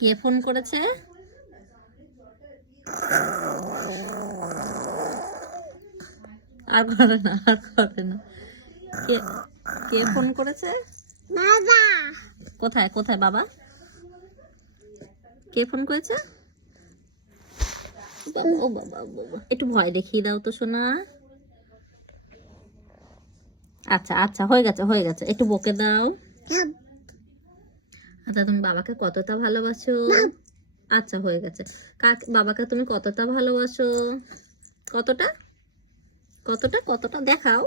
কে phone করেছে? আর করে না, আর করে না। কে কে ফোন করেছে? বাবা। কোথায় কোথায় বাবা? কে ফোন করেছে? ও বাবা, ও বাবা, একটু ভয় দেখিয়ে দাও তো সোনা। আচ্ছা আচ্ছা, হয়ে গেছে হয়ে গেছে, একটু বকে দাও। আচ্ছা, তুমি বাবাকে কতটা ভালোবাসো? আচ্ছা, হয়ে গেছে। বাবাকে তুমি কতটা ভালোবাসো? কতটা কতটা কতটা দেখাও।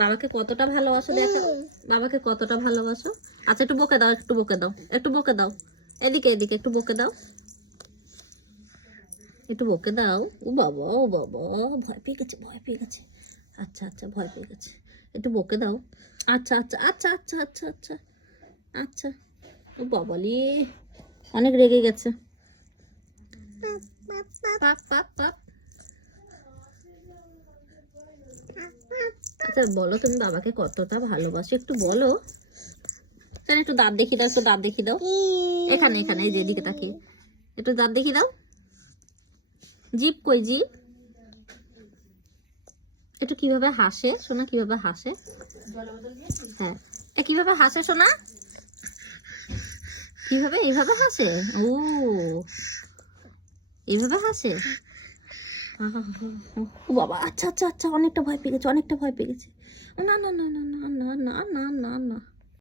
বাবাকে কতটা ভালোবাসো দেখাও। বাবাকে কতটা ভালোবাসো? আচ্ছা, একটু বকে দাও, একটু বকে দাও, একটু বকে দাও। এদিকে এদিকে একটু বকে দাও, একটু বকে দাও। ও বাবা, ও বাবা, ভয় পেয়ে গেছে, ভয় পেয়ে গেছে। আচ্ছা আচ্ছা, ভয় পেয়ে গেছে, একটু বকে দাও। আচ্ছা আচ্ছা আচ্ছা আচ্ছা আচ্ছা আচ্ছা আচ্ছা। ও বাবালি, অনেক রেগে গেছে। পাপ পাপ পাপ। আচ্ছা বলো, তুমি বাবাকে কতটা ভালোবাসো একটু বলো। কেন, একটু দাঁত দেখিয়ে দাও, একটু দাঁত দেখিয়ে দাও। এখানে এখানে, এই যে এদিকে তাকিয়ে একটু দাঁত দেখিয়ে দাও। জিভ কই, জিভ? একটু কিভাবে হাসে সোনা, কিভাবে হাসে? হ্যাঁ, কিভাবে হাসে সোনা? কিভাবে? এইভাবে হাসে? ও, এইভাবে হাসে। ও বাবা, আচ্ছা আচ্ছা আচ্ছা, অনেকটা ভয় পেয়ে গেছে, অনেকটা ভয় পেয়ে গেছে। না না না না না না না না না না।